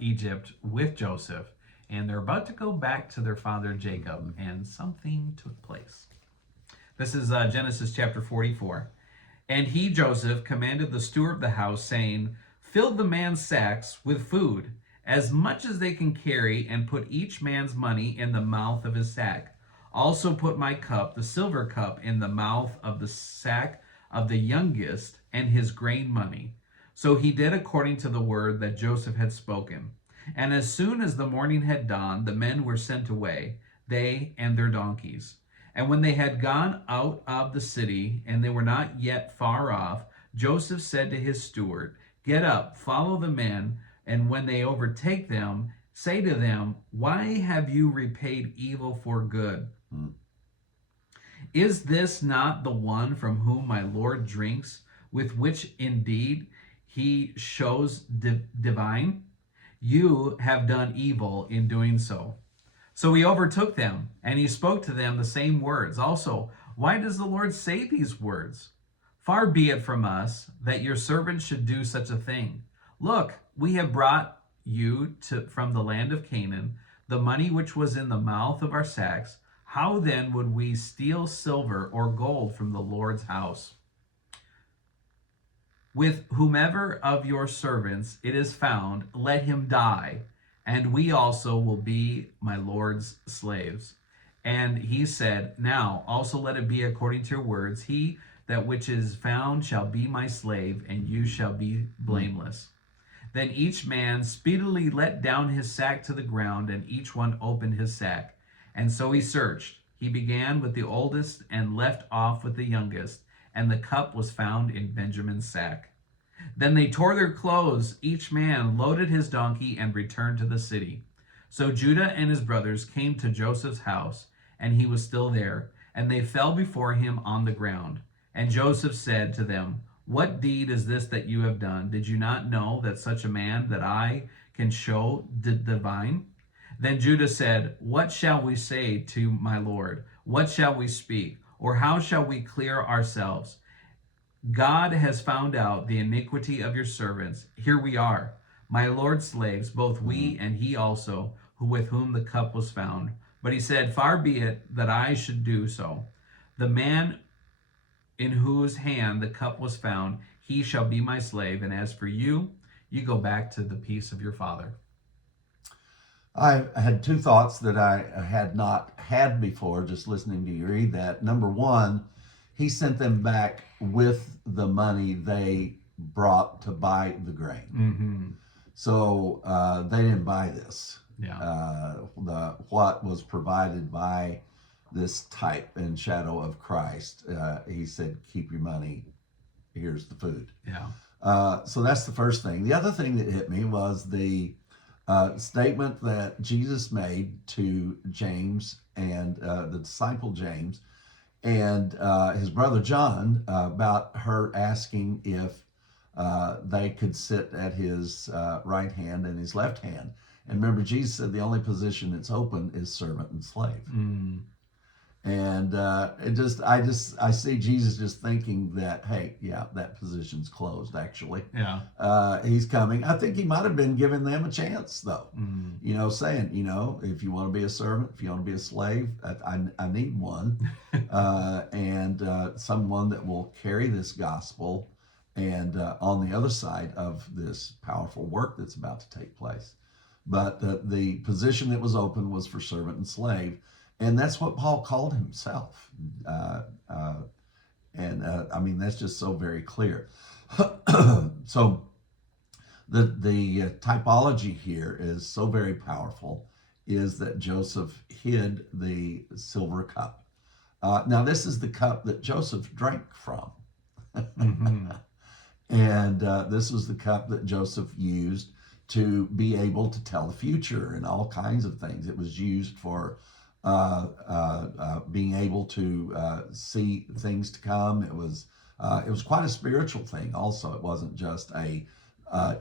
Egypt with Joseph. and they're about to go back to their father Jacob, and something took place. This is Genesis chapter 44. And he, Joseph, commanded the steward of the house, saying, fill the man's sacks with food, as much as they can carry, and put each man's money in the mouth of his sack. Also put my cup, the silver cup, in the mouth of the sack of the youngest, and his grain money. So he did according to the word that Joseph had spoken. And as soon as the morning had dawned, the men were sent away, they and their donkeys. And when they had gone out of the city, and they were not yet far off, Joseph said to his steward, get up, follow the men, and when they overtake them, say to them, why have you repaid evil for good? Is this not the one from whom my Lord drinks, with which indeed he shows divine? You have done evil in doing so. So he overtook them, and he spoke to them the same words. Also, why does the Lord say these words? Far be it from us that your servants should do such a thing. Look, we have brought you from the land of Canaan the money which was in the mouth of our sacks. How then would we steal silver or gold from the Lord's house? With whomever of your servants it is found, let him die, and we also will be my Lord's slaves. And he said, now also let it be according to your words. He that which is found shall be my slave, and you shall be blameless. Then each man speedily let down his sack to the ground, and each one opened his sack. And so he searched. He began with the oldest and left off with the youngest, and the cup was found in Benjamin's sack. Then they tore their clothes, each man loaded his donkey, and returned to the city. So Judah and his brothers came to Joseph's house, and he was still there, and they fell before him on the ground. And Joseph said to them, what deed is this that you have done? Did you not know that such a man that I can show divine? Then Judah said, what shall we say to my Lord? What shall we speak? Or how shall we clear ourselves? God has found out the iniquity of your servants. Here we are, my Lord's slaves, both we and he also, with whom the cup was found. But he said, far be it that I should do so. The man in whose hand the cup was found, he shall be my slave. And as for you, you go back to the peace of your father. I had two thoughts that I had not had before just listening to you read that. Number one, he sent them back with the money they brought to buy the grain. Mm-hmm. So they didn't buy this. Yeah. What was provided by this type and shadow of Christ, he said, keep your money, here's the food. Yeah. So that's the first thing. The other thing that hit me was the statement that Jesus made to James and the disciple James and his brother John about her asking if they could sit at his right hand and his left hand. And remember, Jesus said the only position that's open is servant and slave. Mm. And I see Jesus just thinking that, hey, yeah, that position's closed, actually. Yeah. He's coming. I think he might have been giving them a chance, though. Mm. Saying, if you want to be a servant, if you want to be a slave, I need one. And someone that will carry this gospel and on the other side of this powerful work that's about to take place. But the position that was open was for servant and slave. And that's what Paul called himself. I mean, that's just so very clear. So the typology here is so very powerful, is that Joseph hid the silver cup. Now, this is the cup that Joseph drank from. Mm-hmm. And this was the cup that Joseph used to be able to tell the future and all kinds of things. It was used for being able to see things to come. It was quite a spiritual thing also. It wasn't just a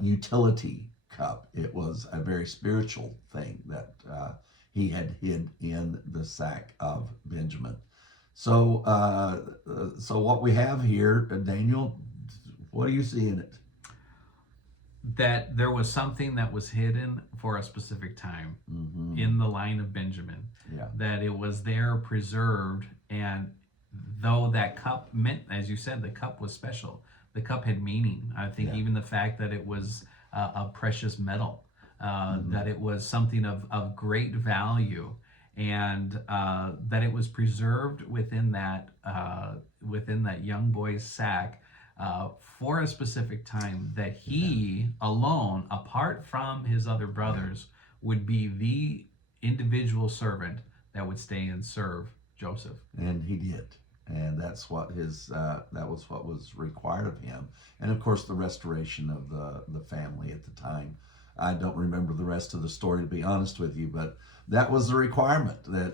utility cup. It was a very spiritual thing that he had hid in the sack of Benjamin. So what we have here, Daniel, what do you see in it? that there was something that was hidden for a specific time Mm-hmm. in the line of Benjamin, Yeah. that it was there preserved. And though that cup meant, as you said, the cup was special, the cup had meaning. I think Yeah. even the fact that it was a precious metal, Mm-hmm. that it was something of great value, and that it was preserved within that young boy's sack for a specific time, that he alone, apart from his other brothers, would be the individual servant that would stay and serve Joseph. And he did, and that's what that was what was required of him, and of course the restoration of the family at the time. I don't remember the rest of the story, to be honest with you, but that was the requirement, that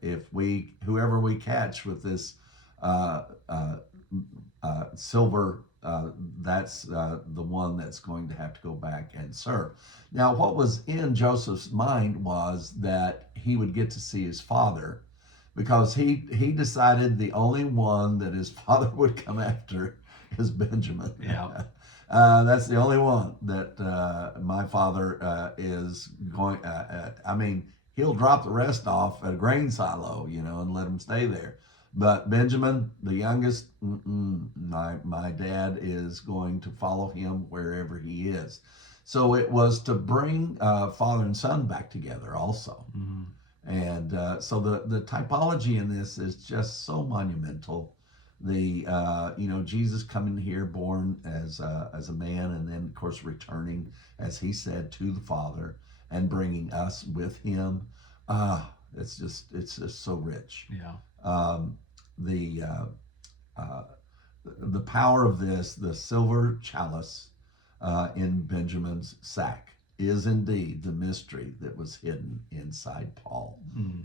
if we, whoever we catch with this uh, uh, silver, that's the one that's going to have to go back and serve. Now, what was in Joseph's mind was that he would get to see his father, because he decided the only one that his father would come after is Benjamin. Yeah. That's the only one that my father is going. I mean, he'll drop the rest off at a grain silo, and let them stay there. But Benjamin, the youngest, my dad is going to follow him wherever he is. So it was to bring father and son back together also. Mm-hmm. And so the typology in this is just so monumental. The Jesus coming here, born as a man, and then of course returning, as he said, to the Father, and bringing us with him. It's just so rich. Yeah. Um, the uh, the power of this, the silver chalice in Benjamin's sack, is indeed the mystery that was hidden inside Paul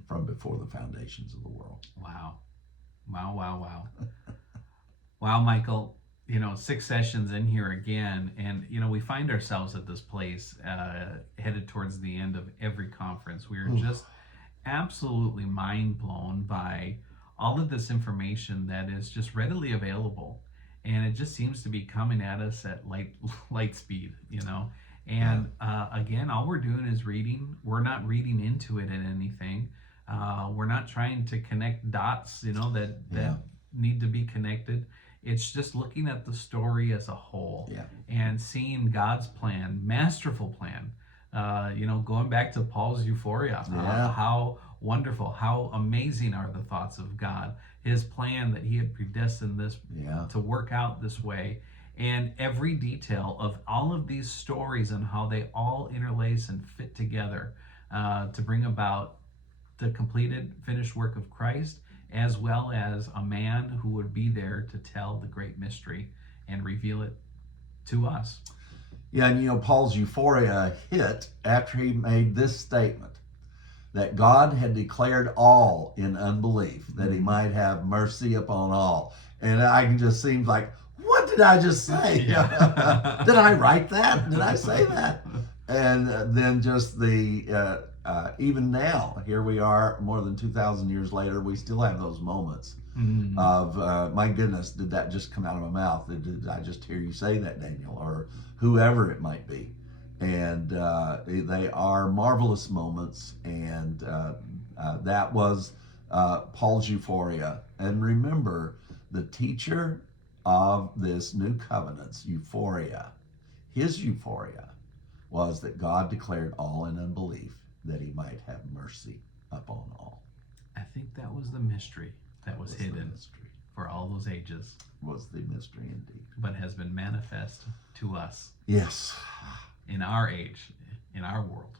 from before the foundations of the world. Wow. Wow, Michael. 6 sessions in here again, and we find ourselves at this place, headed towards the end of every conference. We are just absolutely mind blown by all of this information that is just readily available, and it just seems to be coming at us at light speed. And again, all we're doing is reading. We're not reading into it in anything. We're not trying to connect dots, that need to be connected. It's just looking at the story as a whole, and seeing God's plan, masterful plan. Going back to Paul's euphoria, how wonderful, how amazing are the thoughts of God, his plan that he had predestined this to work out this way, and every detail of all of these stories and how they all interlace and fit together to bring about the completed, finished work of Christ, as well as a man who would be there to tell the great mystery and reveal it to us. Yeah, and Paul's euphoria hit after he made this statement, that God had declared all in unbelief, that he might have mercy upon all. And I can just seem like, what did I just say? Yeah. Did I write that? Did I say that? And then just the even now, here we are, more than 2,000 years later, we still have those moments of, my goodness, did that just come out of my mouth? Did I just hear you say that, Daniel? Or whoever it might be. And they are marvelous moments, and that was Paul's euphoria. And remember, the teacher of this new covenant's euphoria, his euphoria, was that God declared all in unbelief, that he might have mercy upon all. I think that was the mystery that was hidden for all those ages. Was the mystery indeed. But has been manifest to us. Yes. In our age, in our world.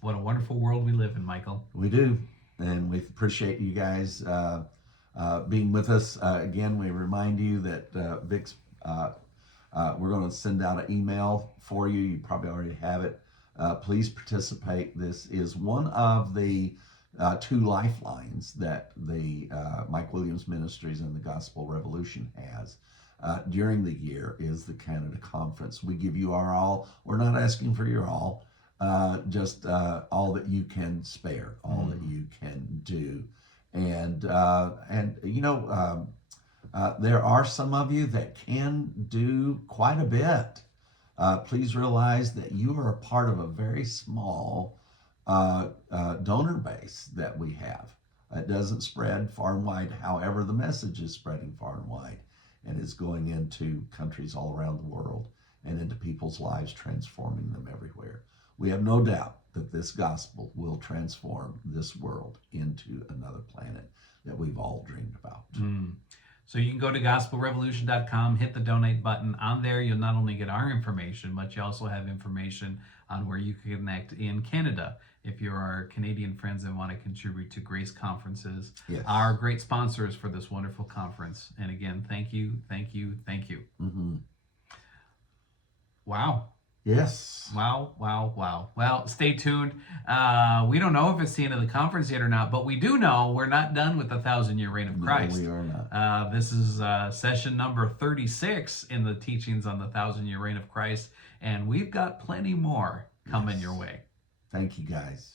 What a wonderful world we live in, Michael. We do. And we appreciate you guys being with us. Again, we remind you that Vic's, we're going to send out an email for you. You probably already have it. Please participate. This is one of the 2 lifelines that the Mike Williams Ministries and the Gospel Revolution has during the year, is the Canada Conference. We give you our all. We're not asking for your all, just all that you can spare, all that you can do. And there are some of you that can do quite a bit. please realize that you are a part of a very small donor base that we have. It doesn't spread far and wide. However, the message is spreading far and wide and is going into countries all around the world and into people's lives, transforming them everywhere. We have no doubt that this gospel will transform this world into another planet that we've all dreamed about. So you can go to gospelrevolution.com, hit the donate button. On there, you'll not only get our information, but you also have information on where you can connect in Canada if you're our Canadian friends and want to contribute to Grace Conferences, Yes. our great sponsors for this wonderful conference. And again, thank you, thank you, thank you. Mm-hmm. Wow. Yes. Wow, wow, wow. Well, stay tuned. We don't know if it's the end of the conference yet or not, but we do know we're not done with the 1,000-year reign of Christ. No, we are not. This is session number 36 in the teachings on the 1,000-year reign of Christ, and we've got plenty more coming your way. Thank you, guys.